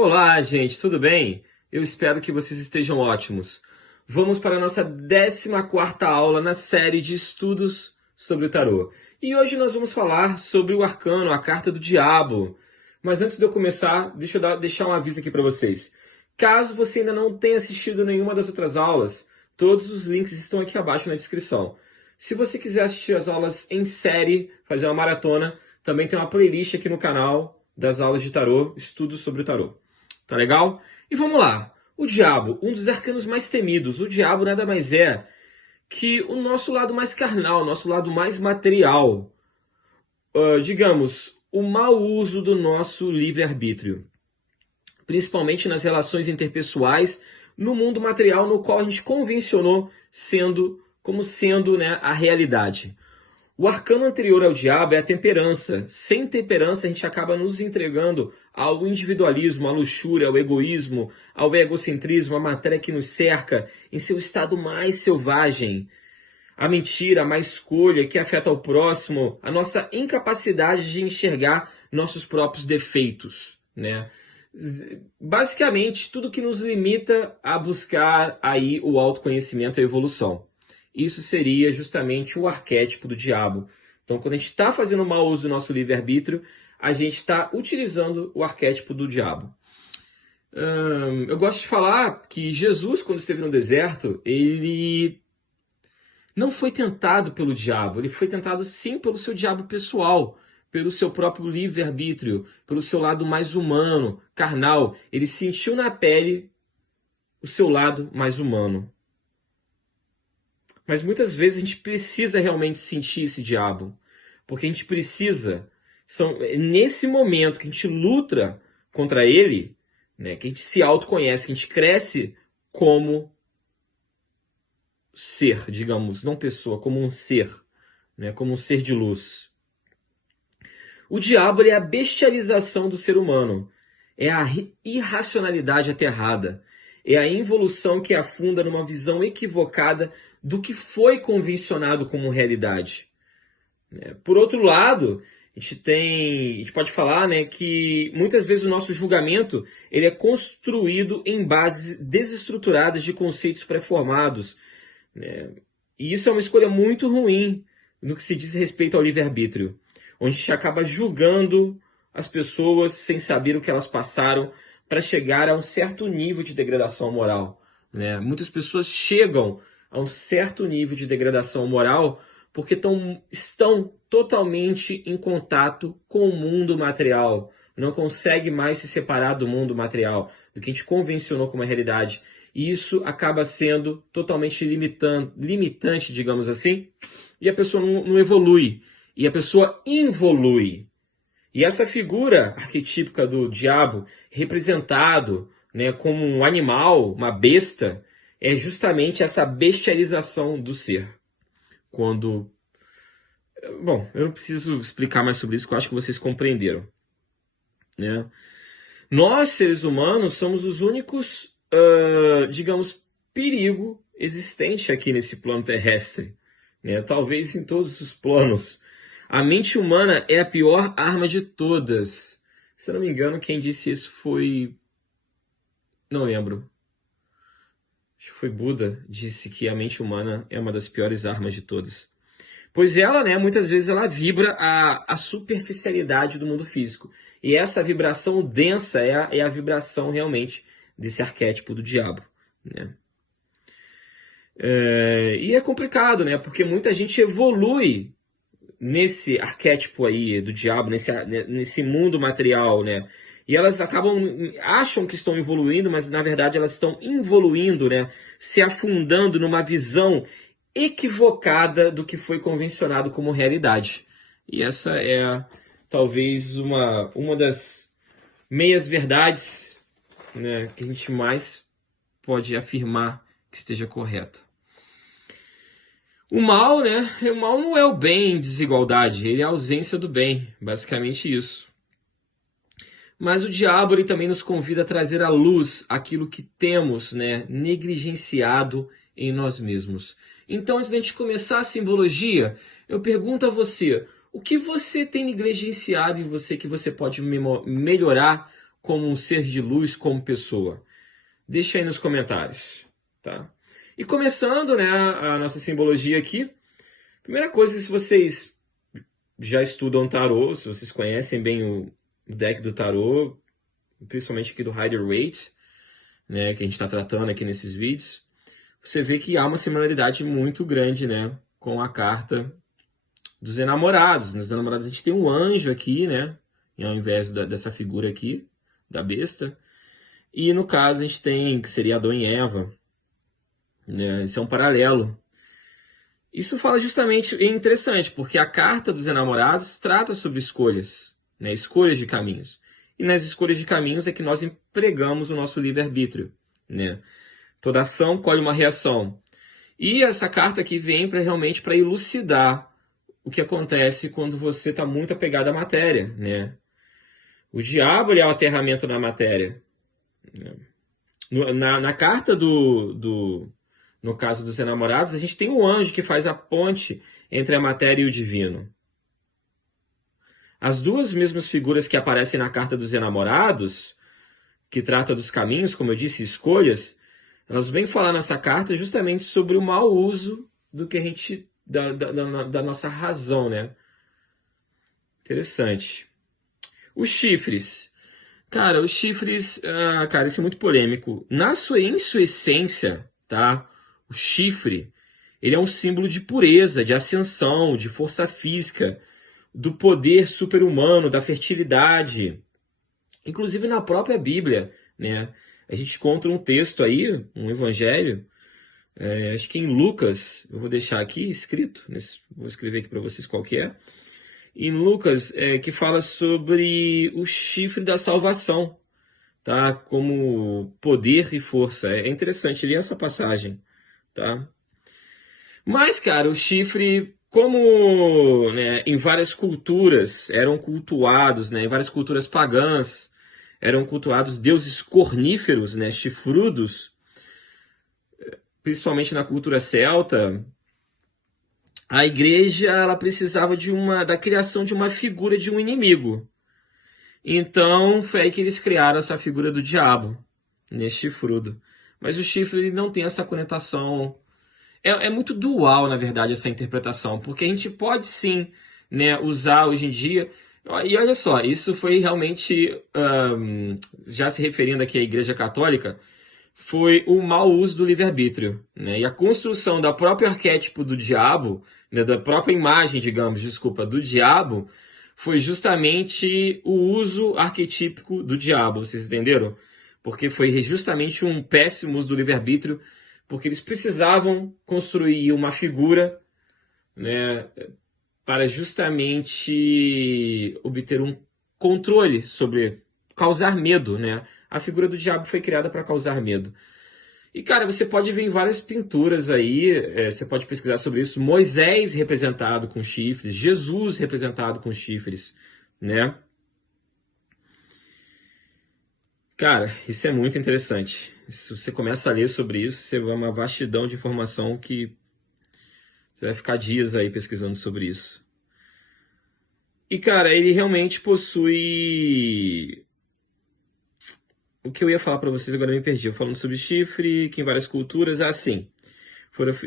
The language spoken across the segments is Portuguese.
Olá, gente, tudo bem? Eu espero que vocês estejam ótimos. Vamos para a nossa 14ª aula na série de estudos sobre o tarô. E hoje nós vamos falar sobre o arcano, a carta do diabo. Mas antes de eu começar, deixa eu deixar um aviso aqui para vocês. Caso você ainda não tenha assistido nenhuma das outras aulas, todos os links estão aqui abaixo na descrição. Se você quiser assistir as aulas em série, fazer uma maratona, também tem uma playlist aqui no canal das aulas de tarô, estudos sobre o tarô. Tá legal? E vamos lá. O diabo, um dos arcanos mais temidos. O diabo nada mais é que o nosso lado mais carnal, o nosso lado mais material. Digamos, o mau uso do nosso livre-arbítrio. Principalmente nas relações interpessoais, no mundo material no qual a gente convencionou como sendo, né, a realidade. O arcano anterior ao diabo é a temperança. Sem temperança, a gente acaba nos entregando ao individualismo, à luxúria, ao egoísmo, ao egocentrismo, à matéria que nos cerca em seu estado mais selvagem. A mentira, a má escolha que afeta o próximo, a nossa incapacidade de enxergar nossos próprios defeitos, né? Basicamente, tudo que nos limita a buscar aí o autoconhecimento e a evolução. Isso seria justamente o arquétipo do diabo. Então, quando a gente está fazendo mau uso do nosso livre-arbítrio, a gente está utilizando o arquétipo do diabo. Eu gosto de falar que Jesus, quando esteve no deserto, ele não foi tentado pelo diabo. Ele foi tentado, sim, pelo seu diabo pessoal, pelo seu próprio livre-arbítrio, pelo seu lado mais humano, carnal. Ele sentiu na pele o seu lado mais humano. Mas muitas vezes a gente precisa realmente sentir esse diabo. Porque a gente precisa, nesse momento que a gente luta contra ele, né, que a gente se autoconhece, que a gente cresce como ser, digamos, não pessoa, como um ser, né, como um ser de luz. O diabo é a bestialização do ser humano, é a irracionalidade aterrada, é a involução que afunda numa visão equivocada do que foi convencionado como realidade. Por outro lado, a gente pode falar, né, que muitas vezes o nosso julgamento ele é construído em bases desestruturadas de conceitos pré-formados, né? E isso é uma escolha muito ruim no que se diz respeito ao livre-arbítrio, onde a gente acaba julgando as pessoas sem saber o que elas passaram para chegar a um certo nível de degradação moral, né? Muitas pessoas chegam a um certo nível de degradação moral porque estão totalmente em contato com o mundo material, não consegue mais se separar do mundo material, do que a gente convencionou como realidade. E isso acaba sendo totalmente limitante, digamos assim, e a pessoa não evolui, e a pessoa involui. E essa figura arquetípica do diabo, representado, né, como um animal, uma besta, é justamente essa bestialização do ser. Bom, eu não preciso explicar mais sobre isso, porque eu acho que vocês compreenderam, né? Nós, seres humanos, somos os únicos, digamos, perigo existente aqui nesse plano terrestre, né? Talvez em todos os planos. A mente humana é a pior arma de todas. Se eu não me engano, quem disse isso foi... Não lembro. Acho que foi Buda, disse que a mente humana é uma das piores armas de todas. Pois ela, né, muitas vezes ela vibra a superficialidade do mundo físico. E essa vibração densa é a vibração realmente desse arquétipo do diabo, né? E é complicado, né? Porque muita gente evolui nesse arquétipo aí do diabo, nesse mundo material, né? E elas acham que estão evoluindo, mas na verdade elas estão involuindo, né? Se afundando numa visão equivocada do que foi convencionado como realidade. E essa é talvez uma das meias-verdades, né, que a gente mais pode afirmar que esteja correta. O mal, né? O mal não é o bem em desigualdade, ele é a ausência do bem, basicamente isso. Mas o diabo ele também nos convida a trazer à luz aquilo que temos, né, negligenciado em nós mesmos. Então, antes da gente começar a simbologia, eu pergunto a você, o que você tem negligenciado em você que você pode melhorar como um ser de luz, como pessoa? Deixa aí nos comentários, tá? E começando, né, a nossa simbologia aqui, primeira coisa, se vocês já estudam tarô, se vocês conhecem bem o deck do tarô, principalmente aqui do Rider-Waite, né, que a gente está tratando aqui nesses vídeos, você vê que há uma similaridade muito grande, né, com a carta dos enamorados. Nos enamorados a gente tem um anjo aqui, né, ao invés dessa figura aqui, da besta. E no caso a gente tem, que seria Adão e Eva, né, isso é um paralelo. Isso fala justamente, é interessante, porque a carta dos enamorados trata sobre escolhas, né, escolhas de caminhos. E nas escolhas de caminhos é que nós empregamos o nosso livre-arbítrio, né? Toda ação colhe uma reação. E essa carta aqui vem realmente para elucidar o que acontece quando você está muito apegado à matéria, né? O diabo ele é o aterramento na matéria. Né? Na carta no caso dos enamorados, a gente tem o anjo que faz a ponte entre a matéria e o divino. As duas mesmas figuras que aparecem na carta dos enamorados, que trata dos caminhos, como eu disse, escolhas, elas vêm falar nessa carta justamente sobre o mau uso do que a gente da nossa razão, né? Interessante. Os chifres. Cara, os chifres, cara, isso é muito polêmico. Em sua essência, tá? O chifre, ele é um símbolo de pureza, de ascensão, de força física, do poder super-humano, da fertilidade. Inclusive na própria Bíblia, né? A gente encontra um texto aí, um evangelho, acho que em Lucas, eu vou deixar aqui escrito, vou escrever aqui para vocês qual que é. Em Lucas, que fala sobre o chifre da salvação, tá? Como poder e força. É interessante ler essa passagem, tá? Mas, cara, o chifre, como, né, em várias culturas eram cultuados, né, em várias culturas pagãs, eram cultuados deuses corníferos, né, chifrudos, principalmente na cultura celta, a igreja ela precisava da criação de uma figura de um inimigo. Então foi aí que eles criaram essa figura do diabo, nesse chifrudo. Mas o chifre ele não tem essa conotação. É muito dual, na verdade, essa interpretação, porque a gente pode sim, né, usar hoje em dia. E olha só, isso foi realmente, já se referindo aqui à Igreja Católica, foi o mau uso do livre-arbítrio, né? E a construção da própria arquétipo do diabo, né, da própria imagem, digamos, desculpa, do diabo, foi justamente o uso arquetípico do diabo, vocês entenderam? Porque foi justamente um péssimo uso do livre-arbítrio, porque eles precisavam construir uma figura, né, para justamente obter um controle sobre causar medo, né? A figura do diabo foi criada para causar medo. E, cara, você pode ver em várias pinturas aí, você pode pesquisar sobre isso, Moisés representado com chifres, Jesus representado com chifres, né? Cara, isso é muito interessante. Se você começa a ler sobre isso, você vai uma vastidão de informação que você vai ficar dias aí pesquisando sobre isso. E, cara, ele realmente possui... O que eu ia falar para vocês agora eu me perdi. Eu falando sobre chifre, que em várias culturas, assim.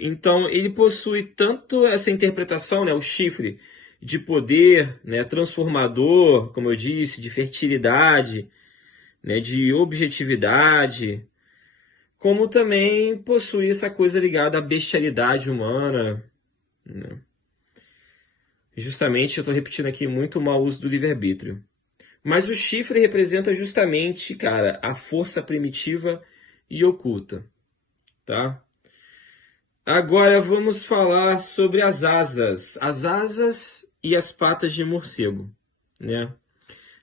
Então, ele possui tanto essa interpretação, né, o chifre, de poder, né, transformador, como eu disse, de fertilidade, né, de objetividade, como também possui essa coisa ligada à bestialidade humana, né? Justamente, eu estou repetindo aqui muito o mau uso do livre-arbítrio. Mas o chifre representa justamente, cara, a força primitiva e oculta, tá? Agora vamos falar sobre as asas e as patas de morcego, né?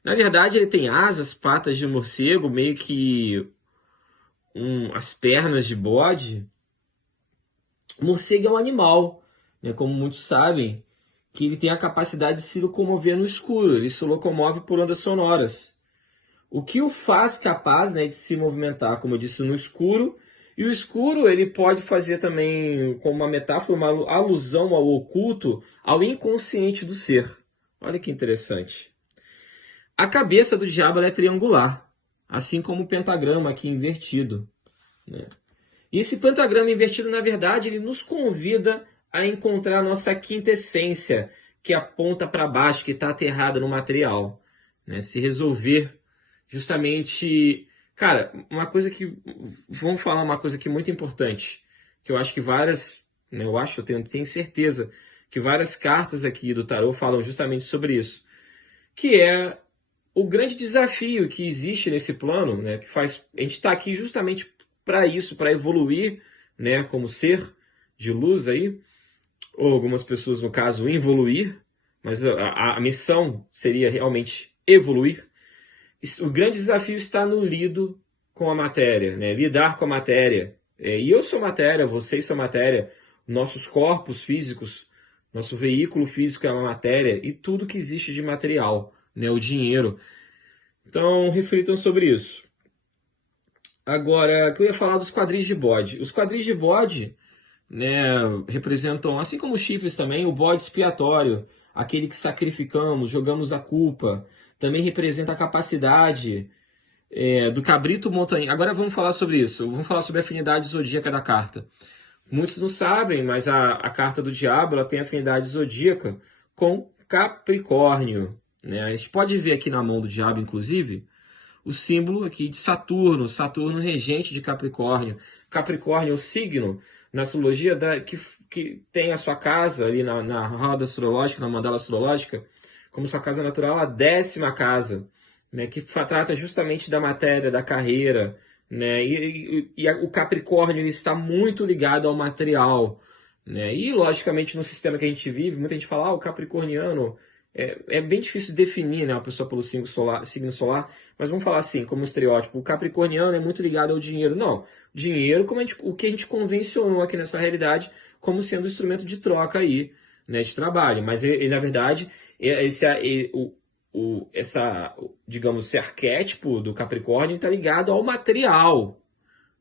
Na verdade, ele tem asas, patas de morcego, meio que as pernas de bode. O morcego é um animal, né? Como muitos sabem, que ele tem a capacidade de se locomover no escuro, ele se locomove por ondas sonoras. O que o faz capaz, né, de se movimentar, como eu disse, no escuro. E o escuro ele pode fazer também, como uma metáfora, uma alusão ao oculto, ao inconsciente do ser. Olha que interessante. A cabeça do diabo ela é triangular, assim como o pentagrama aqui invertido, né? E esse pentagrama invertido, na verdade, ele nos convida a encontrar a nossa quinta essência, que aponta para baixo, que está aterrada no material, né? Se resolver justamente... Cara, uma coisa que... Vamos falar uma coisa aqui muito importante, que eu acho que várias... Né, eu tenho certeza que várias cartas aqui do tarô falam justamente sobre isso, que é o grande desafio que existe nesse plano, né, que faz... A gente está aqui justamente para isso, para evoluir, né, como ser de luz aí, ou algumas pessoas, no caso, involuir, mas a missão seria realmente evoluir. O grande desafio está no lido com a matéria, né? Lidar com a matéria. E eu sou matéria, vocês são matéria, nossos corpos físicos, nosso veículo físico é uma matéria e tudo que existe de material, né? O dinheiro. Então, reflitam sobre isso. Agora, que eu ia falar dos quadris de bode. Os quadris de bode, né, representam, assim como os chifres também, o bode expiatório, aquele que sacrificamos, jogamos a culpa. Também representa a capacidade do cabrito montanhês. Agora vamos falar sobre isso. Vamos falar sobre a afinidade zodíaca da carta. Muitos não sabem, mas a carta do diabo ela tem afinidade zodíaca com Capricórnio, né? A gente pode ver aqui na mão do diabo, inclusive, o símbolo aqui de Saturno, Saturno regente de Capricórnio. Capricórnio é o signo na astrologia que tem a sua casa ali na roda astrológica, na mandala astrológica, como sua casa natural, a 10ª casa, né, que trata justamente da matéria, da carreira, né, e o Capricórnio ele está muito ligado ao material, né, e logicamente no sistema que a gente vive, muita gente fala, o capricorniano é bem difícil definir, né, uma pessoa pelo signo solar, mas vamos falar assim, como um estereótipo, o capricorniano é muito ligado ao dinheiro. Não, dinheiro, o que a gente convencionou aqui nessa realidade, como sendo um instrumento de troca aí, né, de trabalho. Mas ele na verdade, digamos, esse arquétipo do Capricórnio está ligado ao material,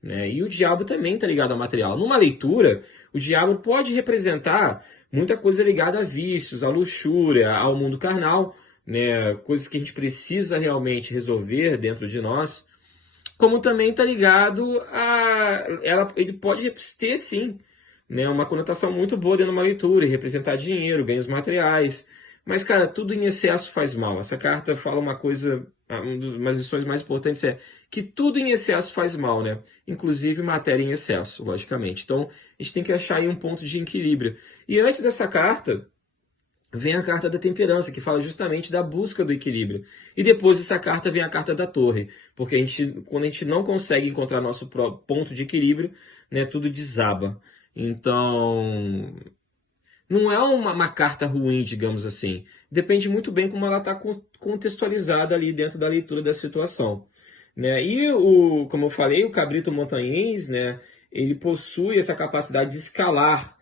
né? E o diabo também está ligado ao material. Numa leitura, o diabo pode representar muita coisa ligada a vícios, à luxúria, ao mundo carnal, né? Coisas que a gente precisa realmente resolver dentro de nós, como também está ligado ele pode ter sim, né, uma conotação muito boa dentro de uma leitura e representar dinheiro, ganhos materiais. Mas, cara, tudo em excesso faz mal. Essa carta fala uma coisa, uma das lições mais importantes é que tudo em excesso faz mal, né? Inclusive matéria em excesso, logicamente. Então, a gente tem que achar aí um ponto de equilíbrio. E antes dessa carta, vem a carta da temperança, que fala justamente da busca do equilíbrio. E depois dessa carta vem a carta da torre, porque quando a gente não consegue encontrar nosso ponto de equilíbrio, né, tudo desaba. Então, não é uma carta ruim, digamos assim. Depende muito bem como ela está contextualizada ali dentro da leitura da situação, né? E, como eu falei, o cabrito montanhês, né, ele possui essa capacidade de escalar,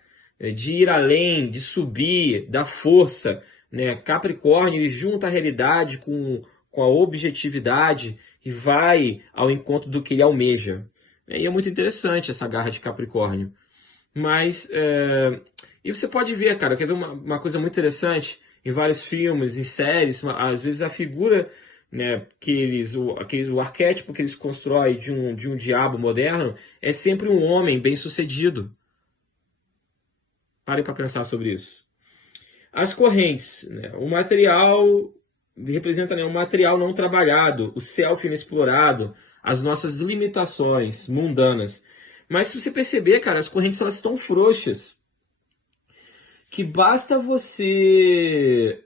de ir além, de subir, da força, né? Capricórnio, ele junta a realidade com a objetividade e vai ao encontro do que ele almeja. E é muito interessante essa garra de Capricórnio. Mas, e você pode ver, cara, quer ver uma coisa muito interessante? Em vários filmes, em séries, às vezes a figura, né, o arquétipo que eles constroem de um diabo moderno é sempre um homem bem-sucedido. Parem para pensar sobre isso. As correntes, né, o material representa, né, um material não trabalhado, o self inexplorado, as nossas limitações mundanas. Mas se você perceber, cara, as correntes elas estão frouxas. Que basta você...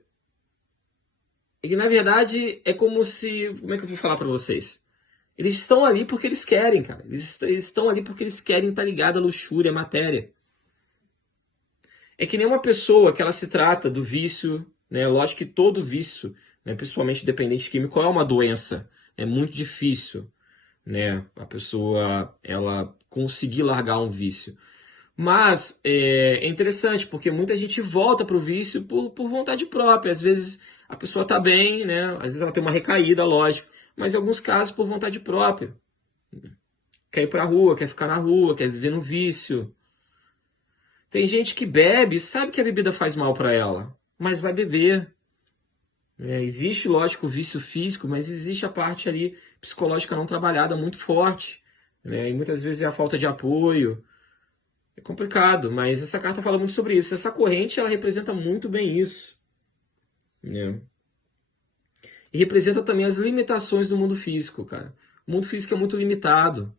E na verdade é como se... Como é que eu vou falar para vocês? Eles estão ali porque eles querem, cara. Eles estão ali porque eles querem estar ligados à luxúria, à matéria. É que nem uma pessoa que ela se trata do vício, né? Lógico que todo vício, né, principalmente dependente químico, é uma doença. É muito difícil, né, a pessoa ela conseguir largar um vício. Mas é interessante, porque muita gente volta para o vício por vontade própria. Às vezes a pessoa está bem, né? Às vezes ela tem uma recaída, lógico. Mas em alguns casos por vontade própria. Quer ir para a rua, quer ficar na rua, quer viver no vício. Tem gente que bebe, sabe que a bebida faz mal para ela, mas vai beber. Existe, lógico, o vício físico, mas existe a parte ali psicológica não trabalhada muito forte, né? E muitas vezes é a falta de apoio. É complicado, mas essa carta fala muito sobre isso. Essa corrente, ela representa muito bem isso, né? E representa também as limitações do mundo físico, cara. O mundo físico é muito limitado.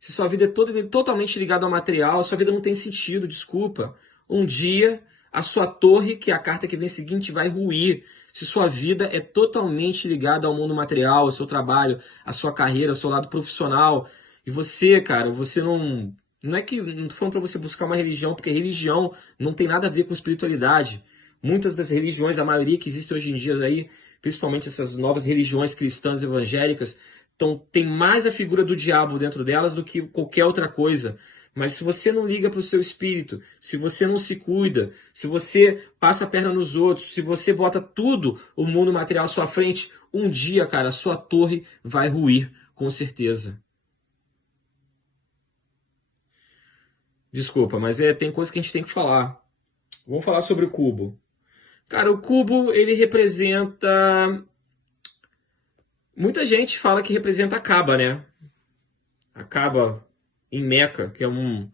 Se sua vida é totalmente ligada ao material, sua vida não tem sentido, desculpa. Um dia, a sua torre, que é a carta que vem seguinte, vai ruir. Se sua vida é totalmente ligada ao mundo material, ao seu trabalho, à sua carreira, ao seu lado profissional, e você, cara, você não... Não é que... Não tô falando pra você buscar uma religião, porque religião não tem nada a ver com espiritualidade. Muitas das religiões, a maioria que existe hoje em dia aí, principalmente essas novas religiões cristãs evangélicas, então, tem mais a figura do diabo dentro delas do que qualquer outra coisa. Mas se você não liga para o seu espírito, se você não se cuida, se você passa a perna nos outros, se você bota tudo, o mundo material à sua frente, um dia, cara, a sua torre vai ruir, com certeza. Desculpa, mas tem coisa que a gente tem que falar. Vamos falar sobre o cubo. Cara, o cubo, ele representa... Muita gente fala que representa a Kaaba, né? A Kaaba em Meca, que é um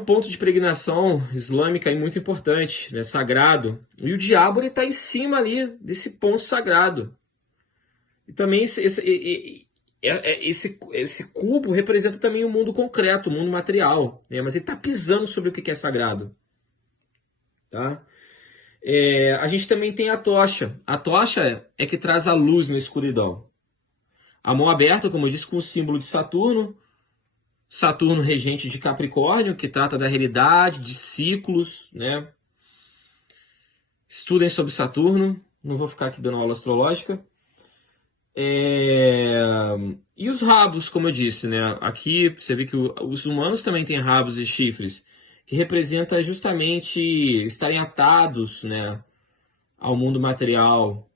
ponto de peregrinação islâmica e muito importante, né, sagrado. E o diabo está em cima ali desse ponto sagrado. E também esse cubo representa também o mundo concreto, o mundo material, né, mas ele está pisando sobre o que é sagrado. Tá? A gente também tem a tocha. A tocha é que traz a luz na escuridão. A mão aberta, como eu disse, com o símbolo de Saturno. Saturno regente de Capricórnio, que trata da realidade, de ciclos, né? Estudem sobre Saturno, não vou ficar aqui dando aula astrológica. E os rabos, como eu disse, né? Aqui você vê que os humanos também têm rabos e chifres, que representa justamente estarem atados, né, ao mundo material.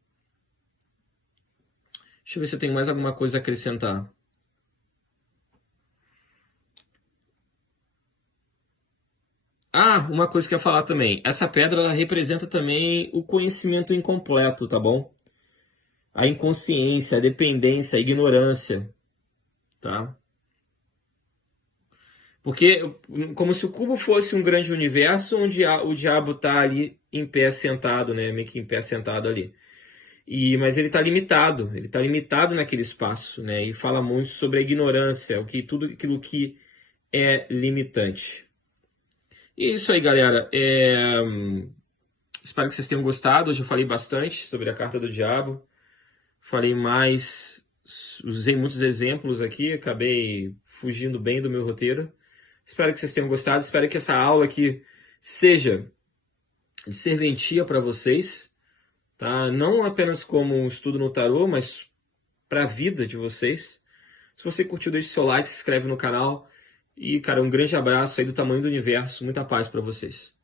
Deixa eu ver se eu tenho mais alguma coisa a acrescentar. Ah, uma coisa que eu ia falar também. Essa pedra ela representa também o conhecimento incompleto, tá bom? A inconsciência, a dependência, a ignorância, tá? Porque como se o cubo fosse um grande universo onde o diabo tá ali em pé sentado, né? Meio que em pé sentado ali. Mas ele tá limitado naquele espaço, né? E fala muito sobre a ignorância, tudo aquilo que é limitante. E é isso aí, galera. Espero que vocês tenham gostado. Hoje eu falei bastante sobre a carta do diabo. Falei mais, usei muitos exemplos aqui, acabei fugindo bem do meu roteiro. Espero que vocês tenham gostado. Espero que essa aula aqui seja de serventia para vocês, tá? Não apenas como um estudo no tarô, mas para a vida de vocês. Se você curtiu, deixe seu like, se inscreve no canal. E, cara, um grande abraço aí do tamanho do universo. Muita paz para vocês.